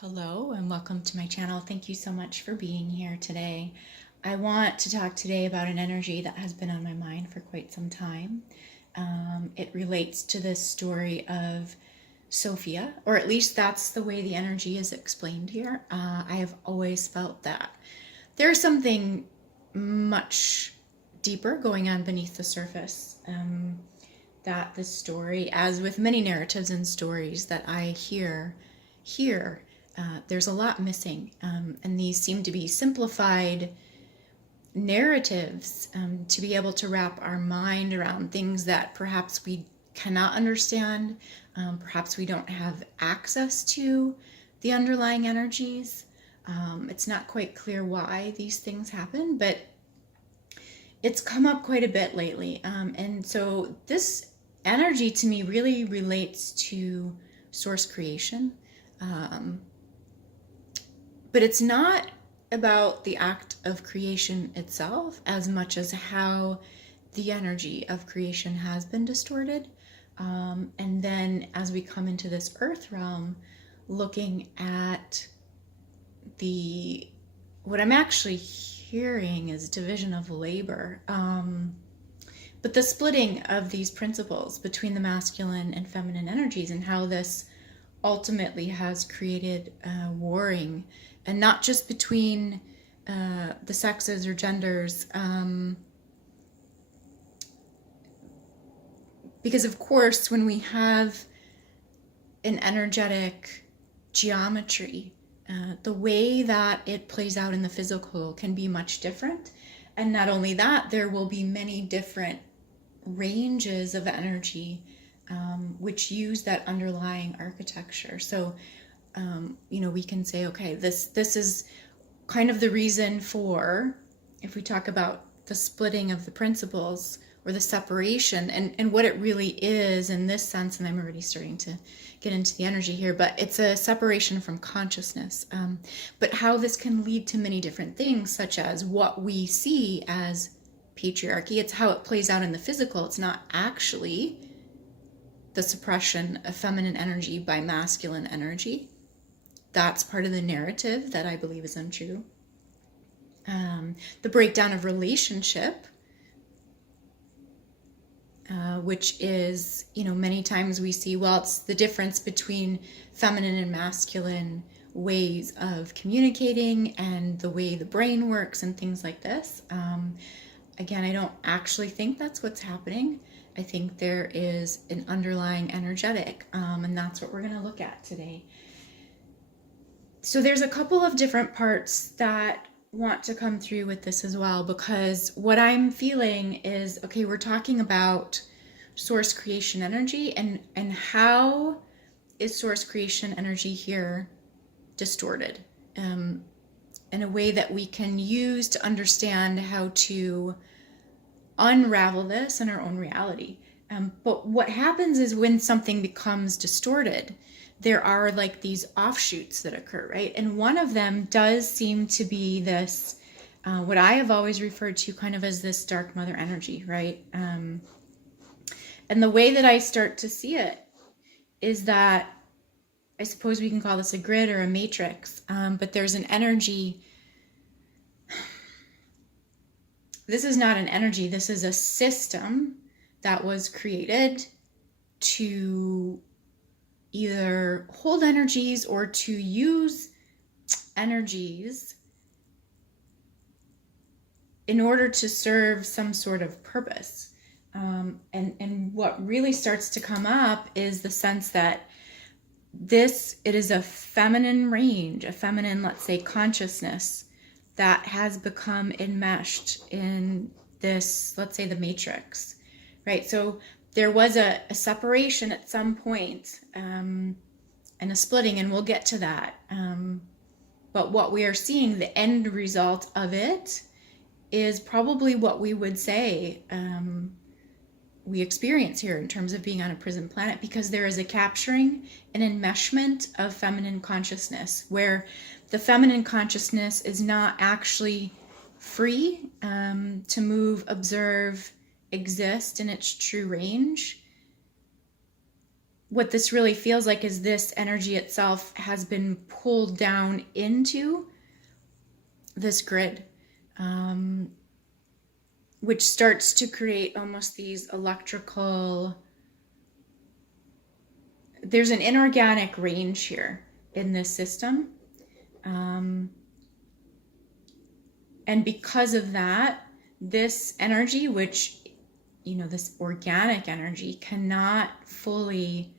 Hello and welcome to my channel. Thank you so much for being here today. I want to talk today about an energy that has been on my mind for quite some time. It relates to this story of Sophia, or at least that's the way the energy is explained here. I have always felt that there's something much deeper going on beneath the surface. That this story, as with many narratives and stories that I hear here, there's a lot missing, and these seem to be simplified narratives to be able to wrap our mind around things that perhaps we cannot understand, perhaps we don't have access to the underlying energies. It's not quite clear why these things happen, but it's come up quite a bit lately. And so this energy to me really relates to source creation. But it's not about the act of creation itself as much as how the energy of creation has been distorted. And then as we come into this earth realm, looking at what I'm actually hearing is division of labor. But the splitting of these principles between the masculine and feminine energies, and how this ultimately has created warring, and not just between the sexes or genders, because of course when we have an energetic geometry, the way that it plays out in the physical can be much different. And not only that, there will be many different ranges of energy which use that underlying architecture. So, we can say, okay, this is kind of the reason for, if we talk about the splitting of the principles or the separation, and what it really is in this sense, and I'm already starting to get into the energy here, but it's a separation from consciousness. But how this can lead to many different things, such as what we see as patriarchy. It's how it plays out in the physical. It's not actually the suppression of feminine energy by masculine energy. That's part of the narrative that I believe is untrue. The breakdown of relationship, which is, many times we see, well, it's the difference between feminine and masculine ways of communicating and the way the brain works and things like this. Again, I don't actually think that's what's happening. I think there is an underlying energetic, and that's what we're going to look at today. So there's a couple of different parts that want to come through with this as well, because what I'm feeling is, okay, we're talking about source creation energy, and how is source creation energy here distorted in a way that we can use to understand how to unravel this in our own reality. But what happens is when something becomes distorted, there are like these offshoots that occur, right? And one of them does seem to be this, what I have always referred to kind of as this dark mother energy, right? And the way that I start to see it is that, I suppose we can call this a grid or a matrix, but there's an energy. This is not an energy, this is a system that was created to either hold energies or to use energies in order to serve some sort of purpose. And what really starts to come up is the sense that it is a feminine range, a feminine, let's say, consciousness that has become enmeshed in this, let's say, the matrix, right? So there was a separation at some point, and a splitting, and we'll get to that. But what we are seeing, the end result of it, is probably what we would say we experience here in terms of being on a prison planet, because there is a capturing, an enmeshment of feminine consciousness, where the feminine consciousness is not actually free to move, observe, exist in its true range. what this really feels like is this energy itself has been pulled down into this grid, which starts to create almost these electrical, there's an inorganic range here in this system. And because of that, this energy, which, you know, this organic energy cannot fully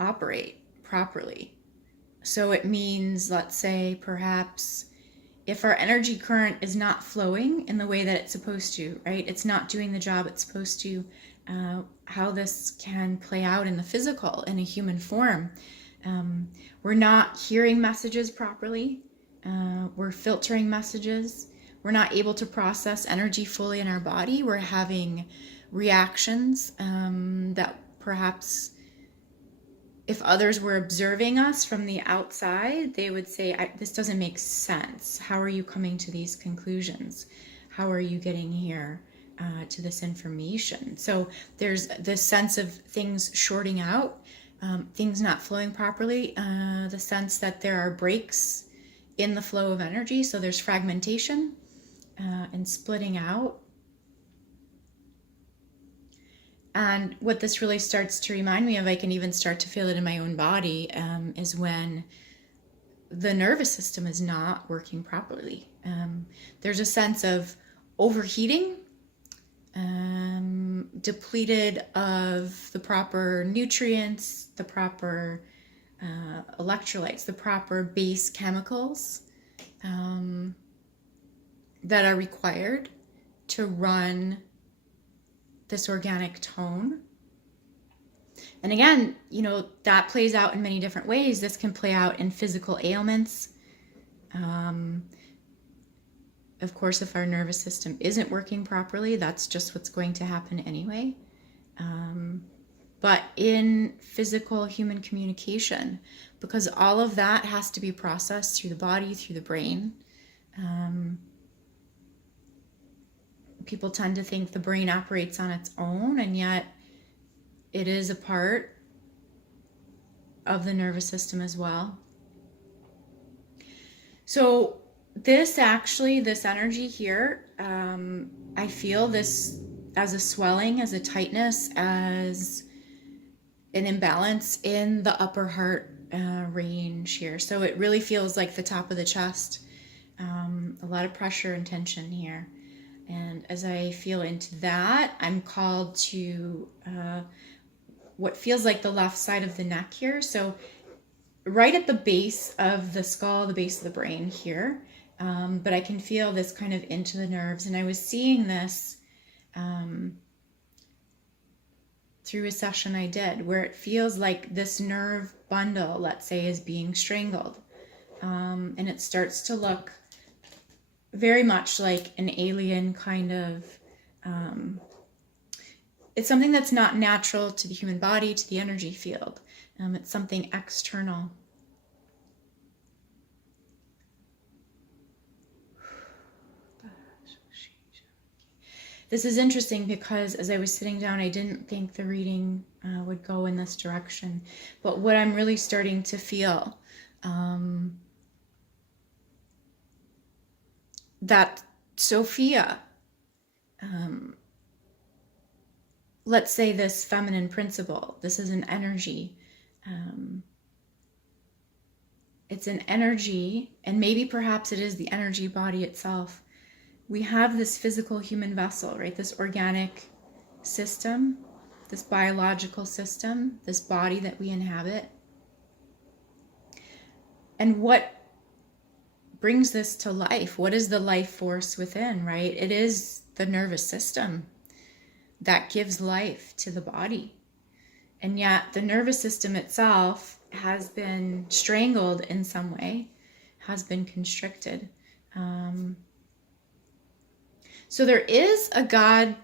operate properly. So it means, let's say, perhaps if our energy current is not flowing in the way that it's supposed to, right? It's not doing the job it's supposed to, how this can play out in the physical, in a human form. We're not hearing messages properly. We're filtering messages. We're not able to process energy fully in our body. We're having reactions that perhaps if others were observing us from the outside, they would say, this doesn't make sense. How are you coming to these conclusions? How are you getting here to this information? So there's this sense of things shorting out, things not flowing properly, the sense that there are breaks in the flow of energy. So there's fragmentation and splitting out. And what this really starts to remind me of, I can even start to feel it in my own body, is when the nervous system is not working properly. There's a sense of overheating, depleted of the proper nutrients, the proper electrolytes, the proper base chemicals that are required to run this organic tone. And again, you know, that plays out in many different ways. This can play out in physical ailments. Of course, if our nervous system isn't working properly, that's just what's going to happen anyway. But in physical human communication, because all of that has to be processed through the body, through the brain. People tend to think the brain operates on its own, and yet it is a part of the nervous system as well. So this energy here, I feel this as a swelling, as a tightness, as an imbalance in the upper heart range here. So it really feels like the top of the chest, a lot of pressure and tension here. And as I feel into that, I'm called to what feels like the left side of the neck here. So right at the base of the skull, the base of the brain here. But I can feel this kind of into the nerves. And I was seeing this through a session I did where it feels like this nerve bundle, let's say, is being strangled. And it starts to look very much like an alien kind of, it's something that's not natural to the human body, to the energy field. It's something external. This is interesting because as I was sitting down, I didn't think the reading would go in this direction. But what I'm really starting to feel, that Sophia, let's say this feminine principle, this is an energy. It's an energy, and maybe perhaps it is the energy body itself. We have this physical human vessel, right? This organic system, this biological system, this body that we inhabit. And what brings this to life? What is the life force within, right? It is the nervous system that gives life to the body. And yet the nervous system itself has been strangled in some way, has been constricted. So there is a God,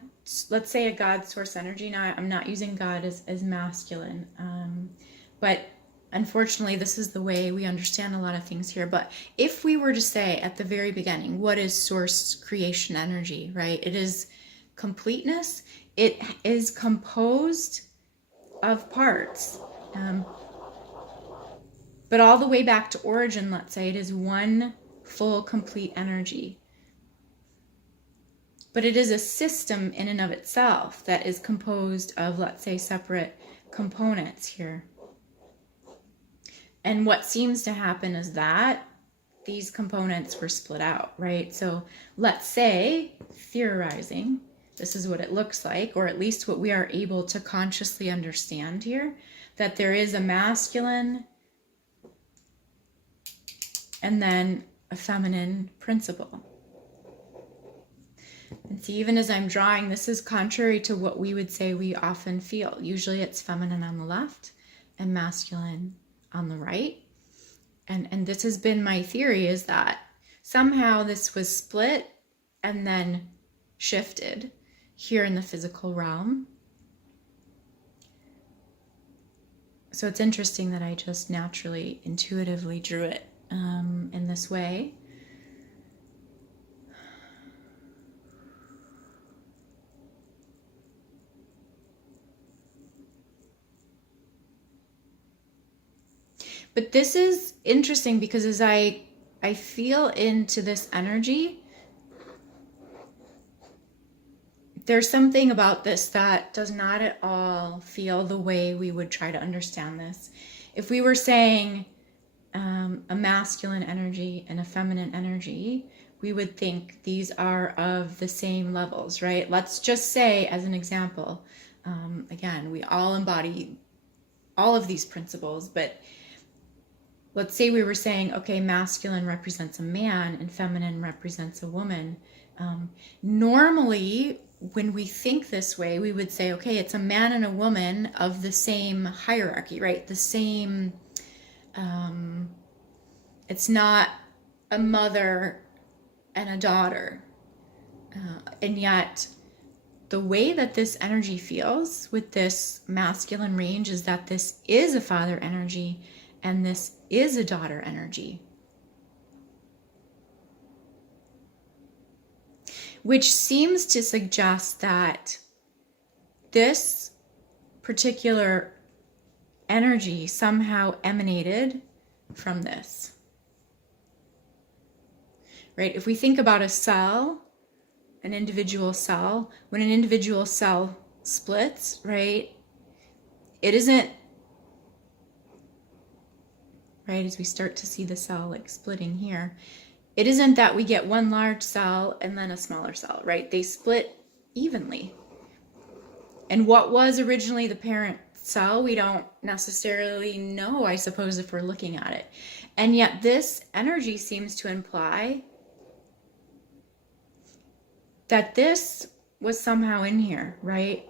let's say a God source energy. Now, I'm not using God as masculine, but unfortunately, this is the way we understand a lot of things here. But if we were to say at the very beginning, what is source creation energy, right? It is completeness. It is composed of parts. But all the way back to origin, let's say, it is one full, complete energy. But it is a system in and of itself that is composed of, let's say, separate components here. And what seems to happen is that these components were split out, right? So let's say, theorizing, this is what it looks like, or at least what we are able to consciously understand here, that there is a masculine and then a feminine principle. And see, even as I'm drawing, this is contrary to what we would say we often feel. Usually it's feminine on the left and masculine on the right. And this has been my theory, is that somehow this was split and then shifted here in the physical realm. So it's interesting that I just naturally, intuitively drew it in this way. But this is interesting because as I feel into this energy, there's something about this that does not at all feel the way we would try to understand this. If we were saying a masculine energy and a feminine energy, we would think these are of the same levels, right? Let's just say, as an example, again, we all embody all of these principles, but let's say we were saying, okay, masculine represents a man and feminine represents a woman. Normally, when we think this way, we would say, okay, it's a man and a woman of the same hierarchy, right? The same, it's not a mother and a daughter. And yet, the way that this energy feels with this masculine range is that this is a father energy and this is a daughter energy. Which seems to suggest that this particular energy somehow emanated from this. Right? If we think about a cell, an individual cell, when an individual cell splits, right, it isn't, right, as we start to see the cell like splitting here, it isn't that we get one large cell and then a smaller cell, right? They split evenly. And what was originally the parent cell, we don't necessarily know, I suppose, if we're looking at it. And yet this energy seems to imply that this was somehow in here, right?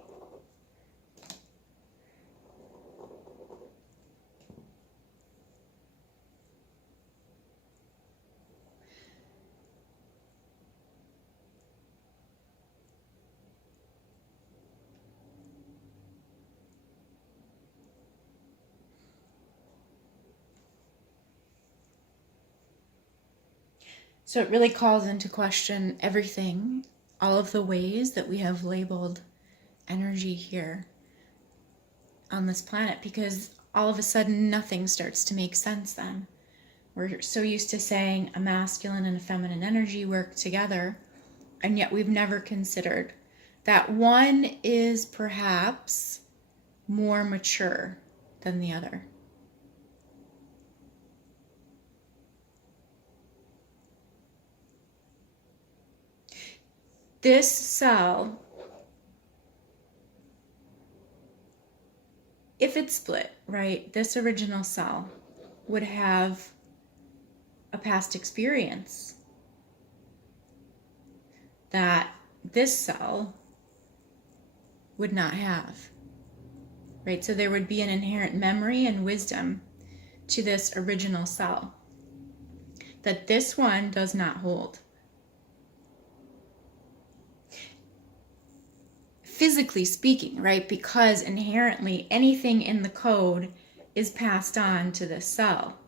So it really calls into question everything, all of the ways that we have labeled energy here on this planet, because all of a sudden nothing starts to make sense then. We're so used to saying a masculine and a feminine energy work together, and yet we've never considered that one is perhaps more mature than the other. This cell, if it's split, right, this original cell would have a past experience that this cell would not have, right? So there would be an inherent memory and wisdom to this original cell that this one does not hold. Physically speaking, right? Because inherently anything in the code is passed on to this cell,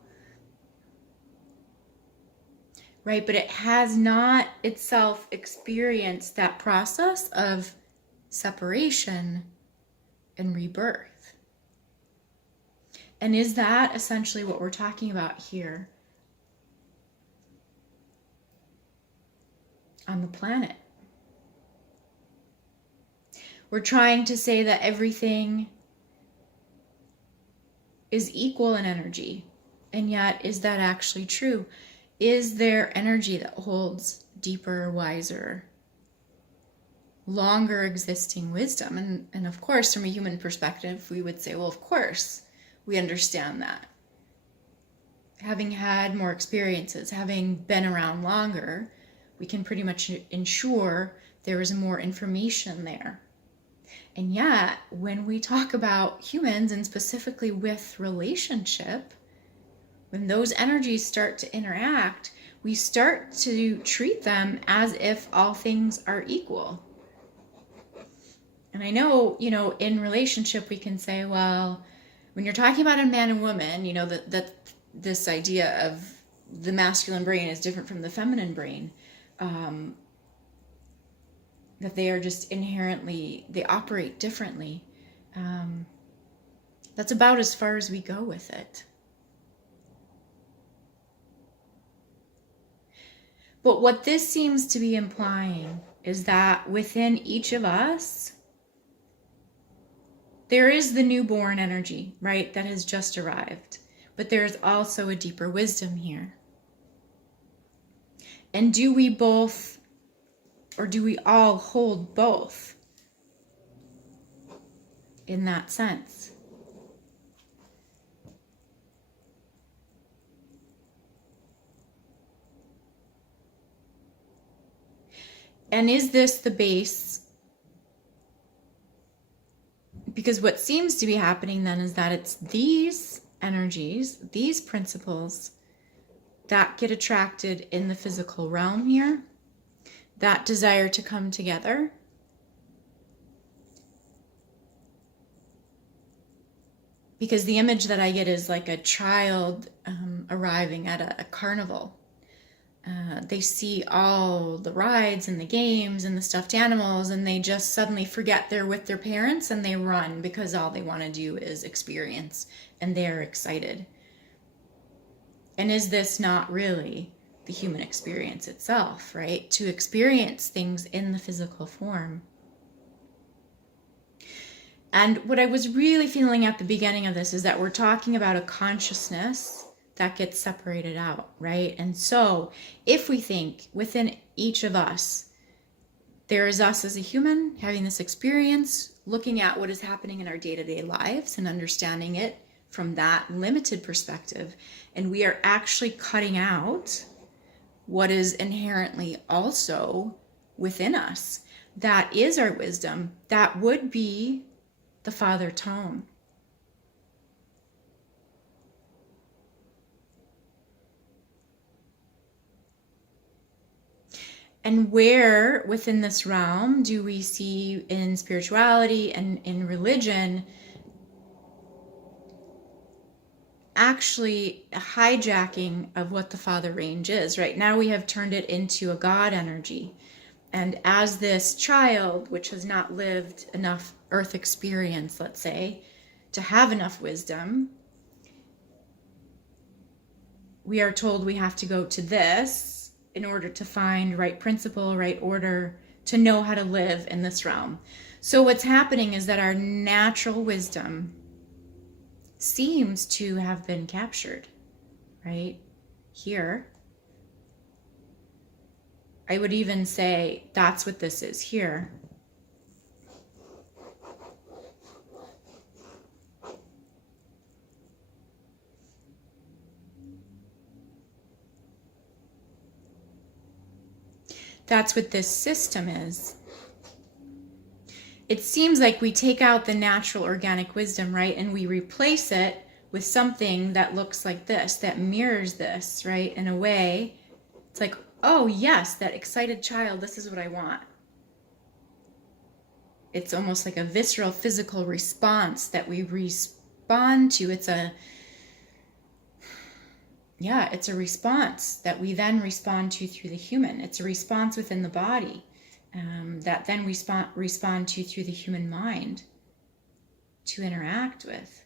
right? But it has not itself experienced that process of separation and rebirth. And is that essentially what we're talking about here on the planet? We're trying to say that everything is equal in energy. And yet, is that actually true? Is there energy that holds deeper, wiser, longer existing wisdom? And of course, from a human perspective, we would say, well, of course, we understand that. Having had more experiences, having been around longer, we can pretty much ensure there is more information there. And yet, when we talk about humans, and specifically with relationship, when those energies start to interact, we start to treat them as if all things are equal. And I know, in relationship, we can say, well, when you're talking about a man and woman, that this idea of the masculine brain is different from the feminine brain, that they are just inherently, they operate differently. That's about as far as we go with it. But what this seems to be implying is that within each of us, there is the newborn energy, right, that has just arrived. But there's also a deeper wisdom here. And do we both, or do we all hold both in that sense? And is this the base? Because what seems to be happening then is that it's these energies, these principles that get attracted in the physical realm here, that desire to come together. Because the image that I get is like a child arriving at a carnival. They see all the rides and the games and the stuffed animals, and they just suddenly forget they're with their parents and they run because all they want to do is experience, and they're excited. And is this not really the human experience itself, right? To experience things in the physical form. And what I was really feeling at the beginning of this is that we're talking about a consciousness that gets separated out, right? And so if we think within each of us, there is us as a human having this experience, looking at what is happening in our day-to-day lives and understanding it from that limited perspective, and we are actually cutting out what is inherently also within us. That is our wisdom. That would be the father tone. And where within this realm do we see in spirituality and in religion actually a hijacking of what the father range is? Right now we have turned it into a God energy. And as this child, which has not lived enough earth experience, let's say, to have enough wisdom, we are told we have to go to this in order to find right principle, right order, to know how to live in this realm. So what's happening is that our natural wisdom seems to have been captured, right? Here. I would even say that's what this is here. That's what this system is. It seems like we take out the natural organic wisdom, right? And we replace it with something that looks like this, that mirrors this, right? In a way, it's like, oh yes, that excited child, this is what I want. It's almost like a visceral physical response that we respond to. It's a response that we then respond to through the human. It's a response within the body that then respond to through the human mind to interact with.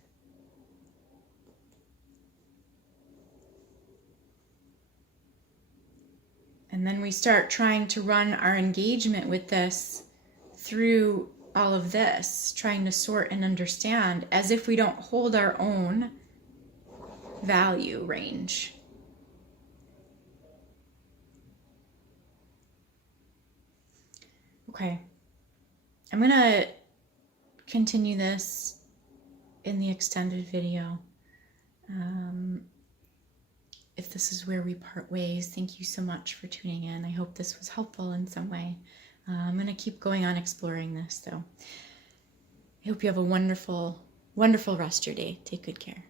And then we start trying to run our engagement with this through all of this, trying to sort and understand, as if we don't hold our own value range. Okay, I'm gonna continue this in the extended video. If this is where we part ways, thank you so much for tuning in. I hope this was helpful in some way. I'm going to keep going on exploring this, though. I hope you have a wonderful, wonderful rest of your day. Take good care.